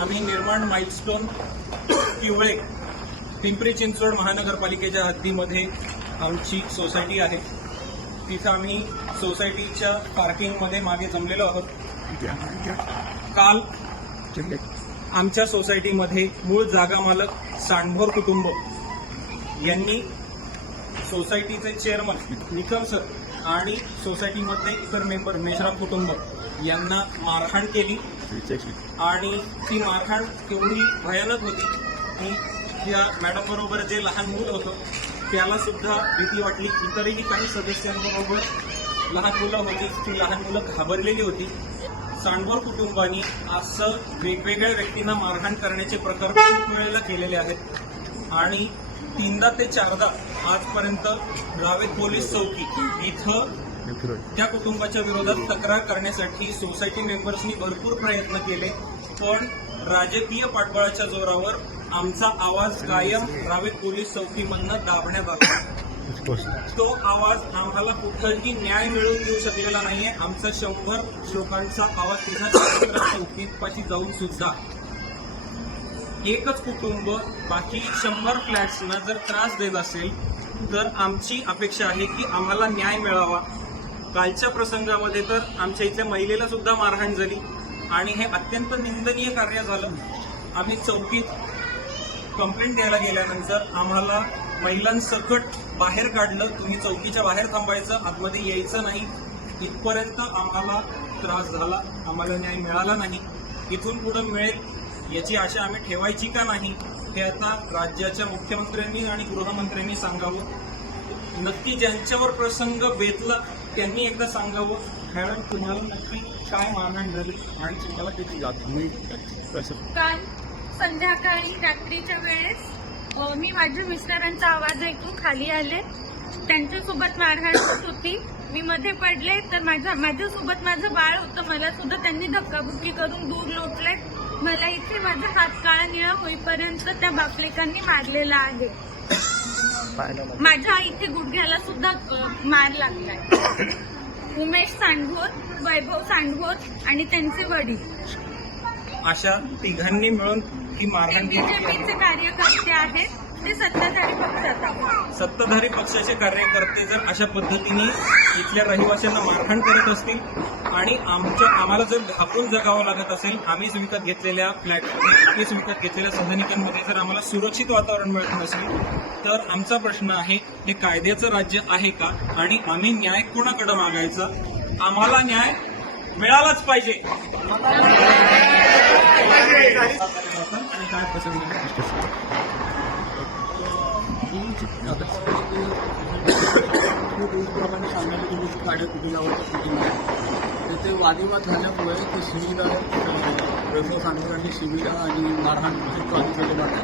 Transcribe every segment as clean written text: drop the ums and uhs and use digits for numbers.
आम्ही निर्माण माइलस्टोन पिवळे पिंपरी चिंचवड महानगरपालिकेच्या हद्दीमध्ये आमची सोसायटी आहे. तिथं आम्ही सोसायटीच्या पार्किंगमध्ये मागे जमलेलो आहोत. काल आमच्या सोसायटीमध्ये मूळ जागा मालक सांडभोर कुटुंब यांनी सोसायटीचे चेअरमन निकम सर आणि सोसायटीमधले इतर मेंबर मेश्राम कुटुंब यांना मारहाण केली आणि ती मारहाण एवढी भयानक होती की त्या मॅडम बरोबर जे लहान मुलं होतं त्याला सुद्धा भीती वाटली. इतरही काही सदस्यांबरोबर लहान मुलं होती, ती लहान मुलं घाबरलेली होती. सांडभोर कुटुंबांनी असं वेगवेगळ्या व्यक्तींना मारहाण करण्याचे प्रकार खूप वेळेला केलेले आहेत आणि 3दा ते 4दा आजपर्यंत रावेत पोलीस चौकी इथं त्या कुटुंबाच्या विरोधात तक्रार करण्यासाठी सोसायटी मेंबर्सनी भरपूर प्रयत्न केले, पण राजकीय पाठबळाच्या जोरावर आमचा आवाज कायम रावेत पोलीस चौकीमधनं दाबण्यात आला. तो आवाज आम्हाला कुठंही न्याय मिळवून देऊ शकलेला नाहीये. आमचा 100 लोकांचा आवाज तिथं चौकीपाशी जाऊन सुद्धा एकच कुटुंब बाकी 100 फ्लॅट्सना जर त्रास देत असेल तर आमची अपेक्षा आहे की आम्हाला न्याय मिळावा. कालच्या प्रसंगामध्ये तर आमच्या इथल्या महिलेला सुद्धा मारहाण झाली आणि हे अत्यंत निंदनीय कार्य झालं. आम्ही चौकीत कंप्लेंट द्यायला गेल्यानंतर आम्हाला महिलांसकट बाहेर काढलं. तुम्ही चौकीच्या बाहेर थांबायचं, आतमध्ये यायचं नाही. इथपर्यंत आम्हाला त्रास झाला, आम्हाला न्याय मिळाला नाही. इथून पुढे मिळेल याची आशा आम्ही ठेवायची का नाही हे आता राज्याच्या मुख्यमंत्र्यांनी आणि गृहमंत्र्यांनी सांगावं. नक्की ज्यांच्यावर प्रसंग बेतला त्यांनी एकदा सांगावं, कारण तुम्हाला नक्की काय मारहाण झाली आणि तुम्हाला किती जात. काल संध्याकाळी रात्रीच्या वेळेस मी माझ्या मिस्टरांचा आवाज ऐकून खाली आले. त्यांच्यासोबत मारहाण होत होती. मी मध्ये पडले तर माझ्यासोबत माझं बाळ होतं. मला सुद्धा त्यांनी धक्काबुक्की करून दूर लोटले. मला इथे माझा हात काळा निळा होईपर्यंत त्या बापलेकांनी मारलेला आहे. माझ्या इथे गुडघ्याला सुद्धा मार लागलाय. उमेश सांडभोर, वैभव सांडभोर आणि त्यांचे वडील अशा तिघांनी मिळून ती मारहाण केली. बीजेपीचे कार्यकर्ते आहेत, ते सत्ताधारी पक्षात आहेत. सत्ताधारी पक्षाचे कार्यकर्ते जर अशा पद्धतीने इथल्या रहिवाशांना मारहाण करत असतील आणि आम्हाला जर झाकून जगावं लागत असेल, आम्हीच विकत घेतलेल्या फ्लॅटमध्ये, आम्हीच विकत घेतलेल्या सदनिकांमध्ये जर आम्हाला सुरक्षित वातावरण मिळत नसेल तर आमचा प्रश्न आहे, हे कायद्याचं राज्य आहे का आणि आम्ही न्याय कोणाकडे मागायचा? आम्हाला न्याय मिळालाच पाहिजे. त्याचे वादविवाद झाल्यामुळे ते शिवीला वैभव सांडभोर आणि शिवीला आणि मारहाण चालू केलेलं आहे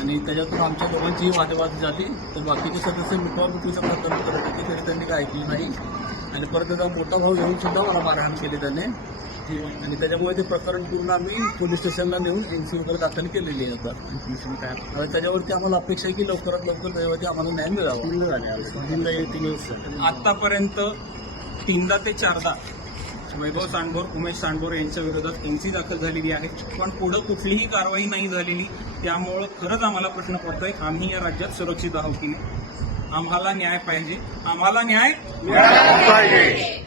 आणि त्याच्यातून आमच्या दोघांचीही वादविवाद झाली. तर बाकीचे सदस्य मित्रावृत्तीचा प्रकरण करत होते तरी त्यांनी काय ऐकलं नाही आणि परत त्याचा मोठा भाऊ येऊन सुद्धा मला मारहाण केली त्याने आणि त्याच्यामुळे ते प्रकरण पूर्ण आम्ही पोलीस स्टेशनला नेऊन एनसी वगैरे दाखल केलेली आहे. आता त्याच्यावरती आम्हाला अपेक्षा आहे की लवकरात लवकर त्यावरती आम्हाला न्याय मिळावा. आतापर्यंत 3दा ते 4दा वैभव सांडभोर, उमेश सांडभोर यांच्या विरोधात एनसी दाखल झालेली आहे, पण पुढं कुठलीही कारवाई नाही झालेली. त्यामुळं खरंच आम्हाला प्रश्न पडतोय, आम्ही या राज्यात सुरक्षित आहोत की? आम्हाला न्याय पाहिजे, आम्हाला न्याय मिळाला पाहिजे.